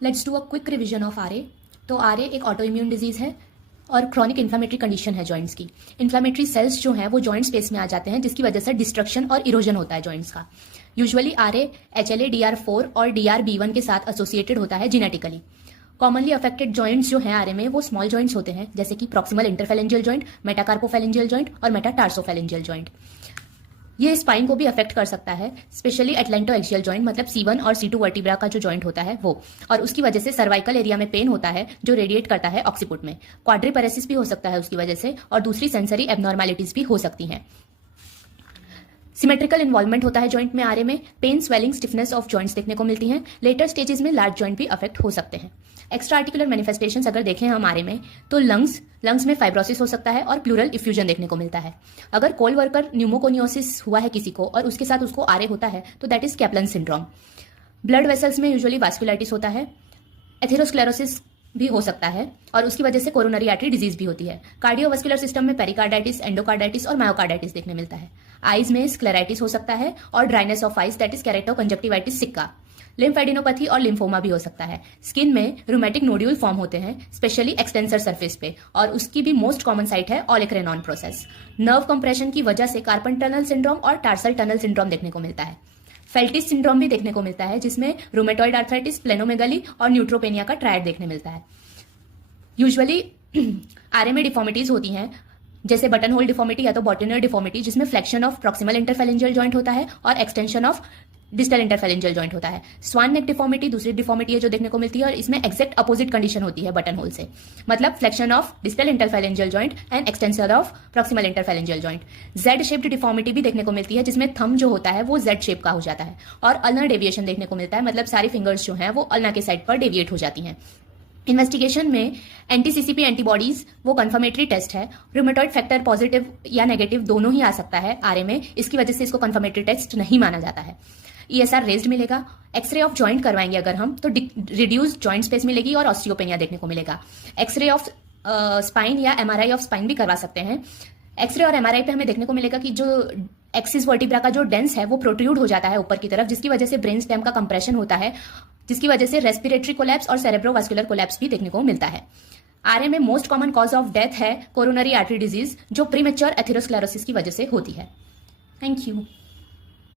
Let's do a quick revision of RA. तो RA एक autoimmune disease है और क्रॉनिक इन्फ्लामेटरी कंडीशन है जॉइंट्स की। इन्फ्लामेटरी सेल्स जो हैं वो जॉइंट स्पेस में आ जाते हैं, जिसकी वजह से डिस्ट्रक्शन और इरोजन होता है जॉइंट्स का। यूजुअली आरए HLA DR4 और DRB1 के साथ एसोसिएटेड होता है जेनेटिकली। कॉमनली अफेक्टेड जॉइंट्स जो हैं आरए में वो स्मॉल जॉइंट्स होते हैं, जैसे कि proximal interphalangeal joint, metacarpophalangeal joint और मेटाटार्सोफेलेंजियल जॉइंट। ये स्पाइन को भी अफेक्ट कर सकता है, स्पेशली एटलेंटोएक्सियल जॉइंट, मतलब C1 और C2 वर्टिब्रा का जो जॉइंट होता है वो, और उसकी वजह से सर्वाइकल एरिया में पेन होता है जो रेडिएट करता है ऑक्सीपुट में। क्वाड्रिपेरेसिस भी हो सकता है उसकी वजह से, और दूसरी सेंसरी एबनॉर्मेलिटीज भी हो सकती हैं। सिमेट्रिकल इन्वॉल्वमेंट होता है जॉइंट में आरए में। Pain, swelling, stiffness of joints देखने को मिलती हैं। लेटर स्टेजेस में लार्ज जॉइंट भी अफेक्ट हो सकते हैं। एक्स्ट्रा आर्टिकुलर मैनिफेस्टेशंस अगर देखें हम आरए में, तो लंग्स में फाइब्रोसिस हो सकता है और प्लूरल इफ्यूजन देखने को मिलता है। अगर कोल वर्कर न्यूमोकोनियोसिस हुआ है किसी को और उसके साथ उसको आरए होता है तो that is Kaplan syndrome. Blood vessels में यूजुअली वास्कुलाइटिस होता है। एथेरोस्क्लेरोसिस भी हो सकता है और उसकी वजह से कोरोनरी आर्टरी डिजीज भी होती है। कार्डियोवास्कुलर सिस्टम में पेरिकार्डाइटिस, एंडोकार्डाइटिस और मायोकार्डाइटिस देखने मिलता है। आईज में स्क्लेराइटिस हो सकता है और dryness of eyes, that is keratoconjunctivitis sicca. Lymphadenopathy और लिम्फोमा भी हो सकता है। स्किन में रूमेटिक नोड्यूल फॉर्म होते हैं, स्पेशली एक्सटेंसर सरफेस पे, और उसकी भी मोस्ट कॉमन साइट है ऑलिक्रेनॉन प्रोसेस। नर्व कंप्रेशन की वजह से कार्पल टनल सिंड्रोम और टार्सल टनल सिंड्रोम देखने को मिलता है। फेल्टिस सिंड्रोम भी देखने को मिलता है, जिसमें रूमेटॉइड आर्थराइटिस, प्लेनोमेगली और न्यूट्रोपेनिया का ट्रायड देखने मिलता है। यूजुअली आरए में डिफॉर्मिटीज होती हैं, जैसे बटन होल डिफॉर्मिटी या तो बॉटनर डिफॉर्मिटी, जिसमें flexion of proximal interphalangeal joint होता है और extension of distal interphalangeal joint होता है। स्वान नेक डिफॉर्मिटी दूसरी डिफॉर्मिटी है जो देखने को मिलती है, और इसमें एग्जैक्ट अपोजिट कंडीशन होती है बटन होल से, मतलब flexion of distal interphalangeal joint and extension of proximal interphalangeal joint. Z shaped deformity भी देखने को मिलती है, जिसमें थंब जो होता है वो जेड शेप का हो जाता है, और अल्नर डेविएशन देखने को मिलता है, मतलब सारी फिंगर्स जो हैं वो अल्ना के साइड पर डेविएट हो जाती हैं। इन्वेस्टिगेशन में एंटी-CCP एंटीबॉडीज वो कंफर्मेटरी टेस्ट है। रूमेटॉइड फैक्टर पॉजिटिव या नेगेटिव दोनों ही आ सकता है आरए में, इसकी वजह से इसको कंफर्मेटरी टेस्ट नहीं माना जाता है। ESR रेज्ड मिलेगा। एक्सरे ऑफ जॉइंट करवाएंगे अगर हम तो रिड्यूस्ड जॉइंट स्पेस मिलेगी और ऑस्टियोपेनिया देखने को मिलेगा। एक्सरे ऑफ स्पाइन या MRI ऑफ स्पाइन भी करवा सकते हैं। एक्सरे और MRI पे हमें देखने को मिलेगा कि जो एक्सिस वर्टिब्रा का जो डेंस है वो प्रोट्रूड हो जाता है ऊपर की तरफ, जिसकी वजह से ब्रेन स्टेम का कंप्रेशन होता है, जिसकी वजह से रेस्पिरेटरी कोलैप्स और सेरेब्रोवास्कुलर कोलैप्स भी देखने को मिलता है। आरए में most common cause of death है कोरोनरी आर्टरी डिजीज, जो प्रीमेच्योर एथेरोस्क्लेरोसिस की वजह से होती है। Thank you.